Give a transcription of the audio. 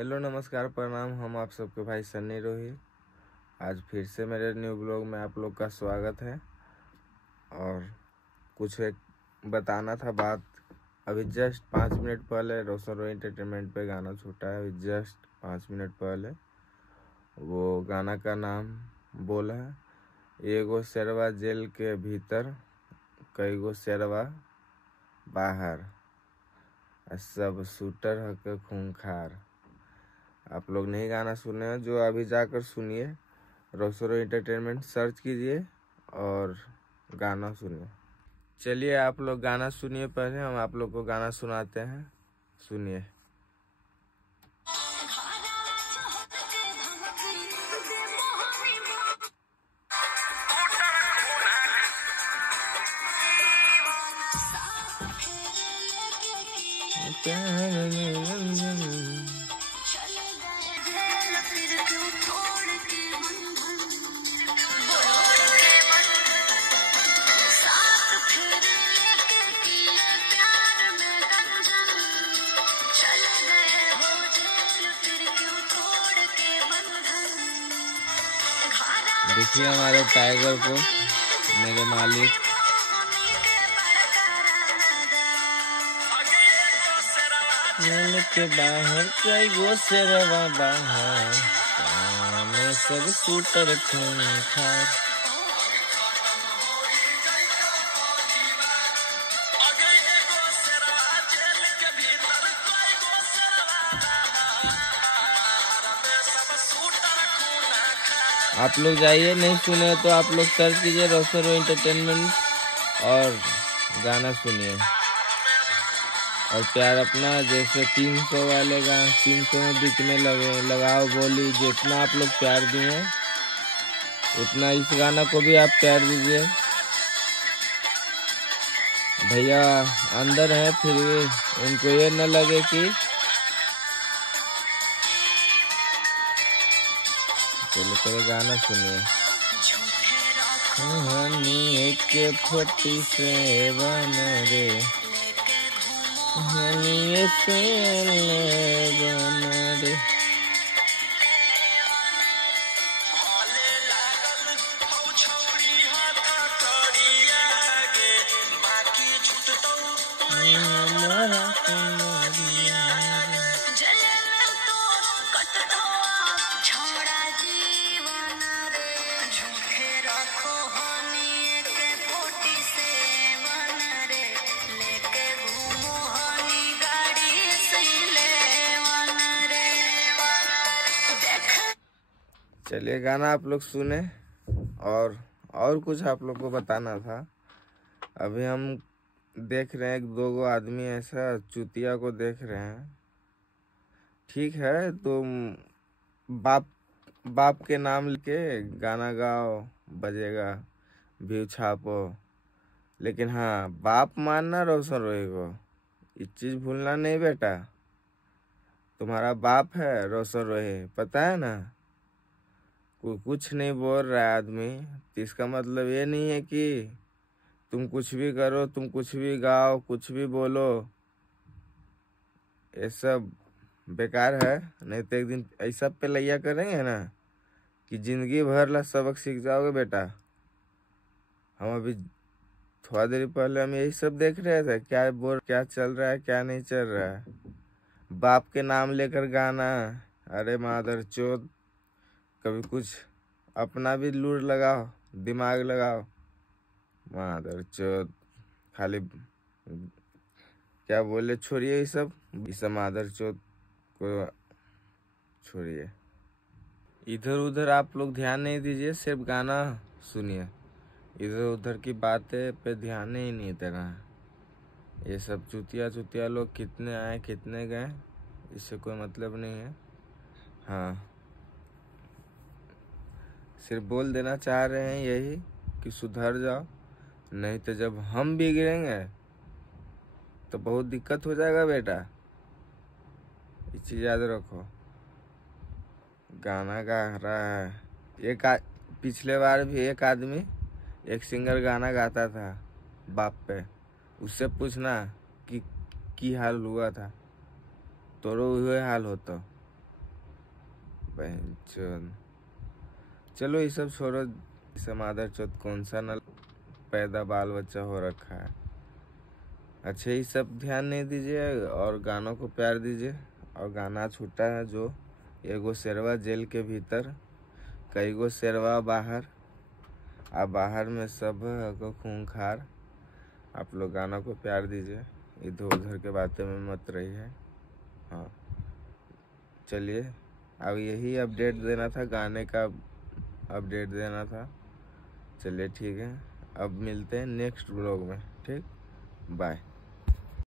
Hello नमस्कार प्रणाम। हम आप सबके भाई सन्नी रोही। आज फिर से मेरे न्यू ब्लॉग में आप लोग का स्वागत है। और कुछ एक बताना था बात। अभी जस्ट 5 मिनट पहले रोशन रोही एंटरटेनमेंट पे गाना छूटा है। अभी जस्ट 5 मिनट पहले वो गाना का नाम बोला है, एगो शेरवा जेल के भीतर, कई गो शेरवा बाहर, सब शूटर हक खूंखार। आप लोग नहीं गाना सुने हैं जो अभी जाकर सुनिए, रोशन एंटरटेनमेंट सर्च कीजिए और गाना सुनिए। चलिए आप लोग गाना सुनिए, पहले हम आप लोग को गाना सुनाते हैं, सुनिए। देखिए हमारे टाइगर को, मेरे मालिक। जेल के बाहर कई गो शेरवा बाहर, में सब शूटर खूंखार। आप लोग जाइए, नहीं सुने तो आप लोग सर्च कीजिए रोशन एंटरटेनमेंट और गाना सुनिए। और प्यार अपना जैसे 300 वाले गाना 300 में बिकने लगाओ बोली। जितना आप लोग प्यार दिए उतना इस गाना को भी आप प्यार दीजिए। भैया अंदर है फिर भी उनको ये न लगे कि चलो पहले गाना सुनिए। हनी के 47 रे, हनी से बन रे। चलिए गाना आप लोग सुने। और कुछ आप लोग को बताना था। अभी हम देख रहे हैं 2 आदमी ऐसा चुतिया को देख रहे हैं। ठीक है, तुम बाप के नाम लेके गाना गाओ, बजेगा, व्यू छापो, लेकिन हाँ बाप मानना रोशन रोही को, ये चीज भूलना नहीं बेटा। तुम्हारा बाप है रोशन रोही, पता है ना। कोई कुछ नहीं बोल रहा है आदमी, तो इसका मतलब ये नहीं है कि तुम कुछ भी करो, तुम कुछ भी गाओ, कुछ भी बोलो, ये सब बेकार है। नहीं तो एक दिन ऐसा पेलैया करेंगे ना कि जिंदगी भर ला सबक सीख जाओगे बेटा। हम अभी थोड़ा देर पहले हम यही सब देख रहे थे, क्या चल रहा है, क्या नहीं चल रहा है। बाप के नाम लेकर गाना, अरे मादर चोद, कभी कुछ अपना भी लूर लगाओ, दिमाग लगाओ। मादर चोद खाली क्या बोले, छोड़िए ये सब मादर चोद को छोड़िए। इधर उधर आप लोग ध्यान नहीं दीजिए, सिर्फ गाना सुनिए। इधर उधर की बातें पे ध्यान ही नहीं देना। ये सब चुतिया लोग कितने आए कितने गए, इससे कोई मतलब नहीं है। हाँ, सिर्फ बोल देना चाह रहे हैं यही कि सुधर जाओ, नहीं तो जब हम बिगड़ेंगे तो बहुत दिक्कत हो जाएगा बेटा। ये चीज याद रखो। गाना गा रहा है पिछले बार भी एक आदमी, एक सिंगर गाना गाता था बाप पे। उससे पूछना कि हाल हुआ था, तोरो हुए हाल होता। पहचान। चलो ये सब छोड़ो, मादर चौथ कौन सा न पैदा बाल बच्चा हो रखा है। अच्छा ये सब ध्यान नहीं दीजिए और गानों को प्यार दीजिए। और गाना छूटा है जो एगो शेरवा जेल के भीतर, कई गो शेरवा बाहर, आ बाहर में सब को खूंखार। आप लोग गानों को प्यार दीजिए, इधर उधर के बातें में मत रहिए। हाँ चलिए, अब यही अपडेट देना था, गाने का अपडेट देना था। चलिए ठीक है, अब मिलते हैं नेक्स्ट व्लॉग में। ठीक, बाय।